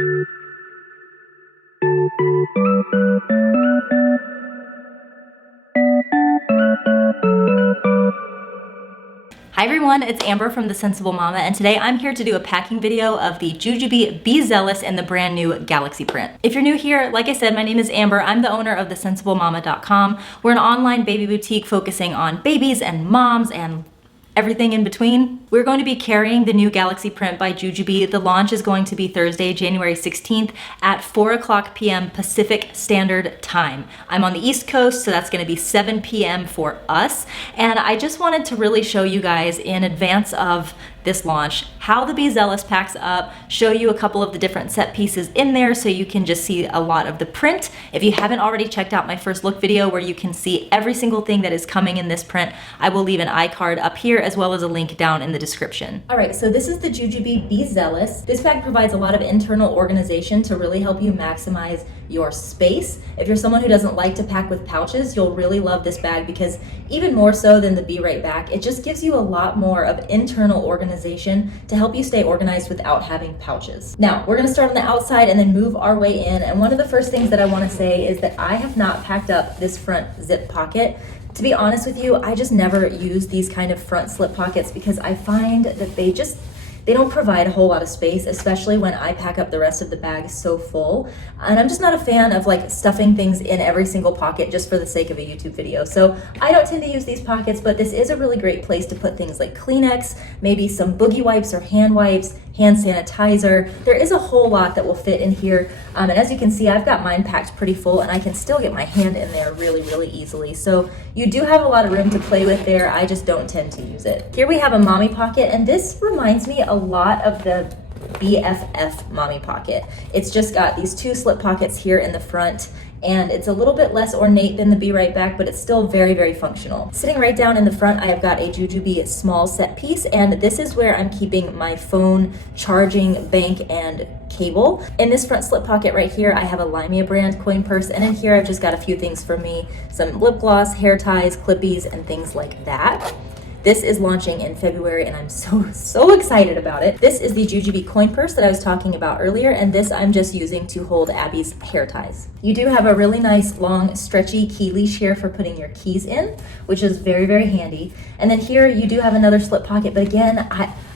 Hi everyone, it's Amber from The Sensible Mama, and today I'm here to do a packing video of the Jujube Be Zealous in the brand new Galaxy print. If you're new here, like I said, my name is Amber. I'm the owner of thesensiblemama.com. We're an online baby boutique focusing on babies and moms and everything in between. We're going to be carrying the new Galaxy print by Jujube. The launch is going to be Thursday, January 16th at 4:00 p.m. Pacific Standard Time. I'm on the East Coast, so that's going to be 7 p.m. for us. And I just wanted to really show you guys in advance of this launch how the Be Zealous packs up, show you a couple of the different set pieces in there so you can just see a lot of the print. If you haven't already checked out my first look video where you can see every single thing that is coming in this print, I will leave an iCard up here as well as a link down in the description. All right, so this is the Jujube Be Zealous. This bag provides a lot of internal organization to really help you maximize your space. If you're someone who doesn't like to pack with pouches, you'll really love this bag because even more so than the Be Right Back, it just gives you a lot more of internal organization to help you stay organized without having pouches. Now, we're gonna start on the outside and then move our way in. And one of the first things that I wanna say is that I have not packed up this front zip pocket. To be honest with you, I just never use these kind of front slip pockets because I find that they don't provide a whole lot of space, especially when I pack up the rest of the bag so full. And I'm just not a fan of like stuffing things in every single pocket just for the sake of a YouTube video. So I don't tend to use these pockets, but this is a really great place to put things like Kleenex, maybe some boogie wipes or hand wipes, hand sanitizer. There is a whole lot that will fit in here. And as you can see, I've got mine packed pretty full and I can still get my hand in there really, really easily. So you do have a lot of room to play with there. I just don't tend to use it. Here we have a mommy pocket, and this reminds me a lot of the BFF mommy pocket. It's just got these two slip pockets here in the front, and it's a little bit less ornate than the Be Right Back, but it's still very, very functional. Sitting right down in the front, I have got a Jujube small set piece, and this is where I'm keeping my phone, charging, bank, and cable. In this front slip pocket right here, I have a Limea brand coin purse, and in here I've just got a few things for me, some lip gloss, hair ties, clippies, and things like that. This is launching in February and I'm so excited about it. This is the Jujube coin purse that I was talking about earlier, and this I'm just using to hold Abby's hair ties. You do have a really nice long stretchy key leash here for putting your keys in, which is very, very handy. And then here you do have another slip pocket, but again,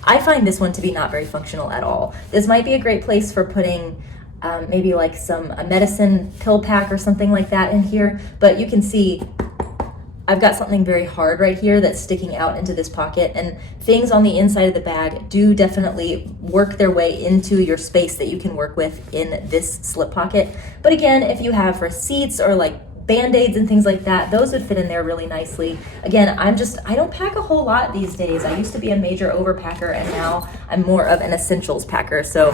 I find this one to be not very functional at all. This might be a great place for putting maybe like a medicine pill pack or something like that in here, but you can see I've got something very hard right here that's sticking out into this pocket, and things on the inside of the bag do definitely work their way into your space that you can work with in this slip pocket. But again, if you have receipts or like Band-Aids and things like that, those would fit in there really nicely. Again, I don't pack a whole lot these days. I used to be a major overpacker and now I'm more of an essentials packer, so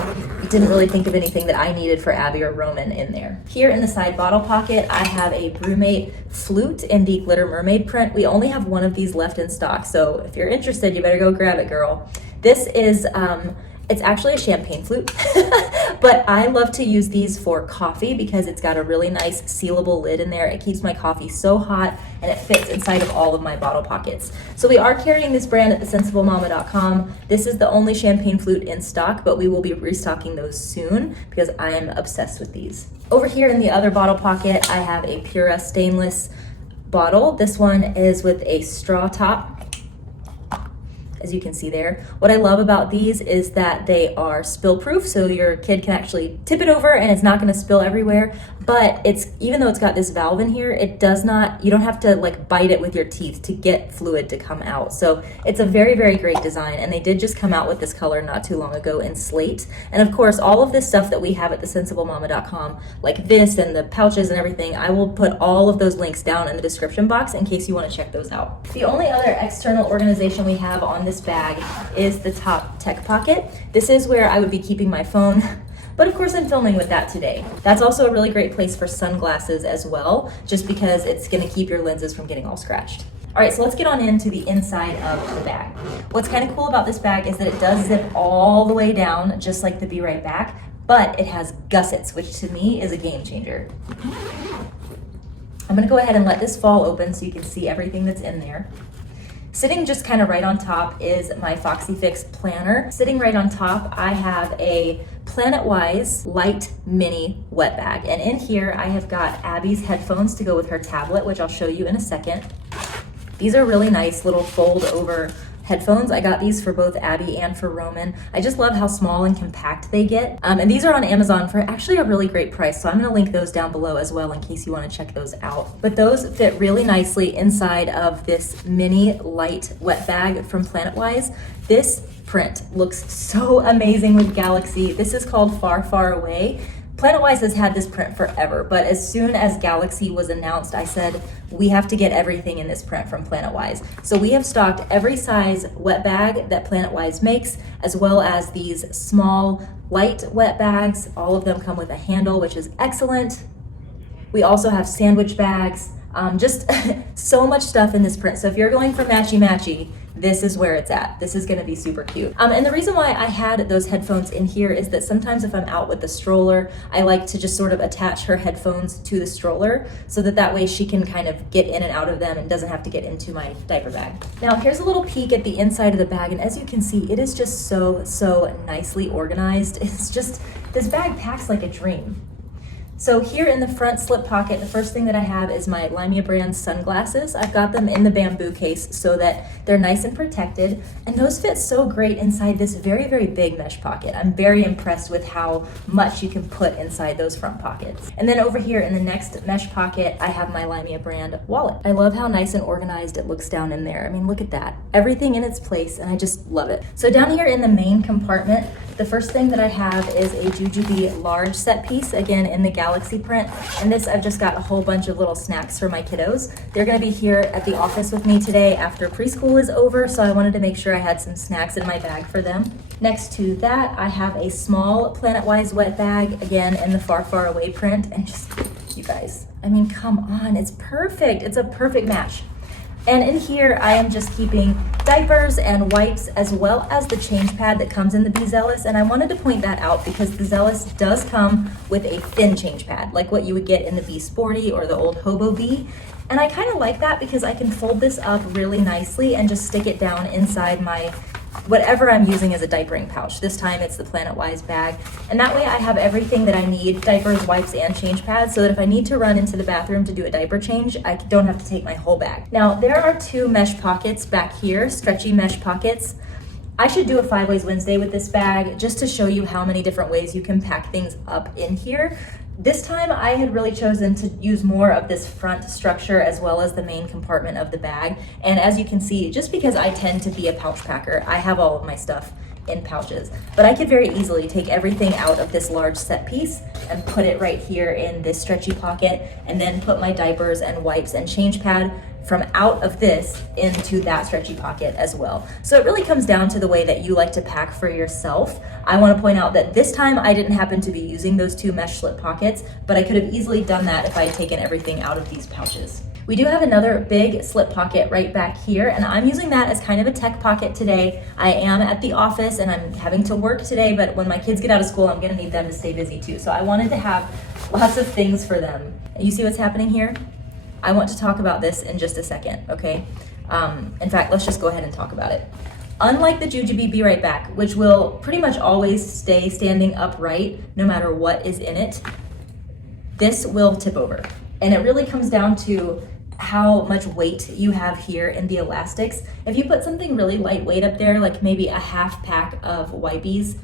didn't really think of anything that I needed for Abby or Roman in there. Here in the side bottle pocket, I have a Brewmate flute in the glitter mermaid print. We only have one of these left in stock, so if you're interested, you better go grab it, girl. This is it's actually a champagne flute, but I love to use these for coffee because it's got a really nice sealable lid in there. It keeps my coffee so hot and it fits inside of all of my bottle pockets. So we are carrying this brand at thesensiblemama.com. This is the only champagne flute in stock, but we will be restocking those soon because I am obsessed with these. Over here in the other bottle pocket, I have a Pura stainless bottle. This one is with a straw top, as you can see there. What I love about these is that they are spill proof, so your kid can actually tip it over and it's not gonna spill everywhere. But even though it's got this valve in here, you don't have to like bite it with your teeth to get fluid to come out. So it's a very, very great design, and they did just come out with this color not too long ago in slate. And of course, all of this stuff that we have at thesensiblemama.com, like this and the pouches and everything, I will put all of those links down in the description box in case you wanna check those out. The only other external organization we have on this bag is the top tech pocket. This is where I would be keeping my phone, but of course I'm filming with that today. That's also a really great place for sunglasses as well, just because it's gonna keep your lenses from getting all scratched. All right, so let's get on into the inside of the bag. What's kind of cool about this bag is that it does zip all the way down, just like the Be Right Back, but it has gussets, which to me is a game changer. I'm gonna go ahead and let this fall open so you can see everything that's in there. Sitting just kind of right on top is my Foxy Fix planner. Sitting right on top, I have a Planet-Wise light mini wet bag. And in here, I have got Abby's headphones to go with her tablet, which I'll show you in a second. These are really nice little fold over headphones. I got these for both Abby and for Roman. I just love how small and compact they get. And these are on Amazon for actually a really great price. So I'm gonna link those down below as well in case you wanna check those out. But those fit really nicely inside of this mini light wet bag from Planet-Wise. This print looks so amazing with Galaxy. This is called Far, Far Away. Planet-Wise has had this print forever, but as soon as Galaxy was announced, I said, we have to get everything in this print from Planet-Wise. So we have stocked every size wet bag that Planet-Wise makes, as well as these small, light wet bags. All of them come with a handle, which is excellent. We also have sandwich bags, just so much stuff in this print. So if you're going for matchy-matchy, this is where it's at. This is gonna be super cute. And the reason why I had those headphones in here is that sometimes if I'm out with the stroller, I like to just sort of attach her headphones to the stroller so that way she can kind of get in and out of them and doesn't have to get into my diaper bag. Now here's a little peek at the inside of the bag, and as you can see, it is just so nicely organized. It's just, this bag packs like a dream. So here in the front slip pocket, the first thing that I have is my Limea brand sunglasses. I've got them in the bamboo case so that they're nice and protected. And those fit so great inside this very, very big mesh pocket. I'm very impressed with how much you can put inside those front pockets. And then over here in the next mesh pocket, I have my Limea brand wallet. I love how nice and organized it looks down in there. I mean, look at that. Everything in its place, and I just love it. So down here in the main compartment, the first thing that I have is a Jujube large set piece, again in the Galaxy print. And this, I've just got a whole bunch of little snacks for my kiddos. They're gonna be here at the office with me today after preschool is over, so I wanted to make sure I had some snacks in my bag for them. Next to that, I have a small Planet-Wise wet bag, again in the Far, Far Away print. And just, you guys, I mean, come on, it's perfect. It's a perfect match. And in here, I am just keeping diapers and wipes, as well as the change pad that comes in the Be Zealous. And I wanted to point that out because the Zealous does come with a thin change pad, like what you would get in the Be Sporty or the old Hobo Bee. And I kind of like that because I can fold this up really nicely and just stick it down inside my whatever I'm using as a diapering pouch. This time it's the Planet-Wise bag. And that way I have everything that I need, diapers, wipes, and change pads, so that if I need to run into the bathroom to do a diaper change, I don't have to take my whole bag. Now, there are two mesh pockets back here, stretchy mesh pockets. I should do a 5 Ways Wednesday with this bag just to show you how many different ways you can pack things up in here. This time I had really chosen to use more of this front structure as well as the main compartment of the bag. And as you can see, just because I tend to be a pouch packer, I have all of my stuff in pouches. But I could very easily take everything out of this large set piece and put it right here in this stretchy pocket, and then put my diapers and wipes and change pad from out of this into that stretchy pocket as well. So it really comes down to the way that you like to pack for yourself. I want to point out that this time I didn't happen to be using those two mesh slip pockets, but I could have easily done that if I had taken everything out of these pouches. We do have another big slip pocket right back here, and I'm using that as kind of a tech pocket today. I am at the office and I'm having to work today, but when my kids get out of school, I'm gonna need them to stay busy too. So I wanted to have lots of things for them. You see what's happening here? I want to talk about this in just a second, okay? In fact, let's just go ahead and talk about it. Unlike the Jujube Be Right Back, which will pretty much always stay standing upright no matter what is in it, this will tip over. And it really comes down to how much weight you have here in the elastics. If you put something really lightweight up there, like maybe a half pack of wipies,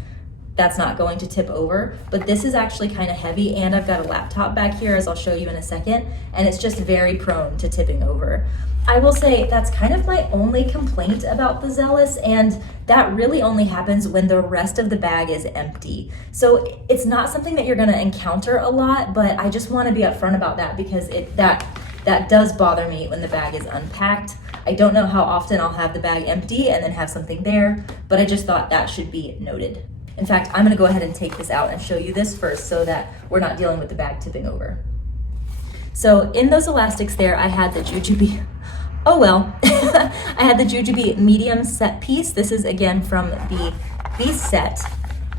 that's not going to tip over. But this is actually kind of heavy, and I've got a laptop back here, as I'll show you in a second, and it's just very prone to tipping over. I will say that's kind of my only complaint about the Zealous, and that really only happens when the rest of the bag is empty. So it's not something that you're gonna encounter a lot, but I just wanna be upfront about that because that does bother me when the bag is unpacked. I don't know how often I'll have the bag empty and then have something there, but I just thought that should be noted. In fact, I'm gonna go ahead and take this out and show you this first so that we're not dealing with the bag tipping over. So in those elastics there, I had the Jujube, oh well, I had the Jujube medium set piece. This is again from the set.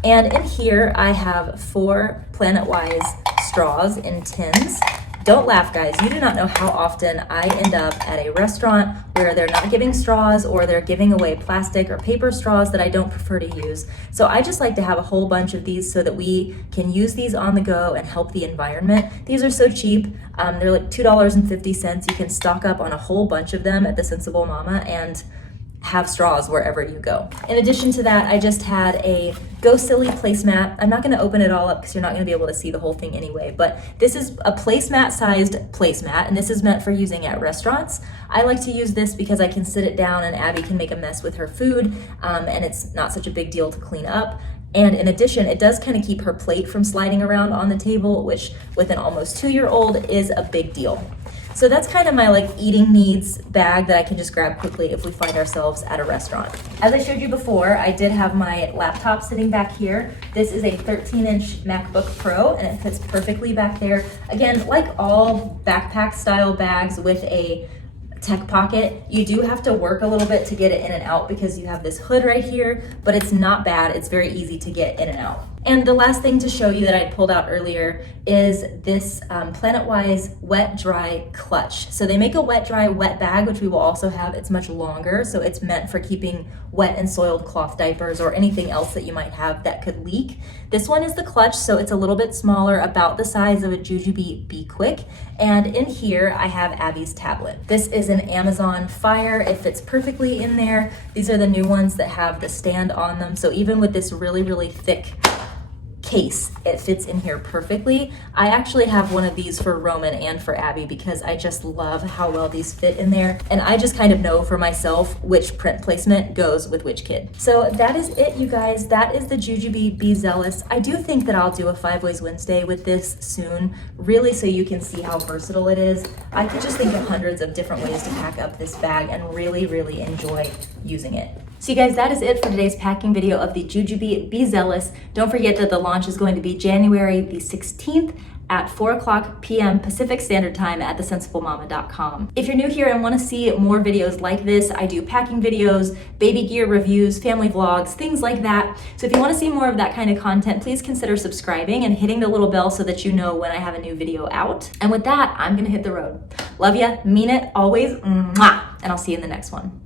And in here, I have 4 Planet-Wise straws in tins. Don't laugh, guys. You do not know how often I end up at a restaurant where they're not giving straws or they're giving away plastic or paper straws that I don't prefer to use. So I just like to have a whole bunch of these so that we can use these on the go and help the environment. These are so cheap. They're like $2.50. You can stock up on a whole bunch of them at the Sensible Mama and have straws wherever you go. In addition to that, I just had a Go Silly placemat. I'm not gonna open it all up because you're not gonna be able to see the whole thing anyway, but this is a placemat-sized placemat, and this is meant for using at restaurants. I like to use this because I can sit it down and Abby can make a mess with her food, and it's not such a big deal to clean up. And in addition, it does kind of keep her plate from sliding around on the table, which with an almost 2-year-old is a big deal. So that's kind of my like eating needs bag that I can just grab quickly if we find ourselves at a restaurant. As I showed you before, I did have my laptop sitting back here. This is a 13-inch MacBook Pro and it fits perfectly back there. Again, like all backpack style bags with a tech pocket, you do have to work a little bit to get it in and out because you have this hood right here, but it's not bad. It's very easy to get in and out. And the last thing to show you that I pulled out earlier is this Planet-Wise wet dry clutch. So they make a wet dry wet bag, which we will also have. It's much longer, so it's meant for keeping wet and soiled cloth diapers or anything else that you might have that could leak. This one is the clutch, so it's a little bit smaller, about the size of a Jujube Be Quick. And in here, I have Abby's tablet. This is an Amazon Fire. It fits perfectly in there. These are the new ones that have the stand on them. So even with this really, really thick case, it fits in here perfectly. I actually have one of these for Roman and for Abby because I just love how well these fit in there, and I just kind of know for myself which print placement goes with which kid. So that is it, you guys. That is the Jujube Be Zealous. I do think that I'll do a 5 Ways Wednesday with this soon, really, so you can see how versatile it is. I could just think of hundreds of different ways to pack up this bag and really, really enjoy using it. So you guys, that is it for today's packing video of the Jujube Be Zealous. Don't forget that the launch is going to be January the 16th at 4:00 p.m. Pacific Standard Time at thesensiblemama.com. If you're new here and want to see more videos like this, I do packing videos, baby gear reviews, family vlogs, things like that. So if you want to see more of that kind of content, please consider subscribing and hitting the little bell so that you know when I have a new video out. And with that, I'm gonna hit the road. Love ya, mean it, always, mwah, and I'll see you in the next one.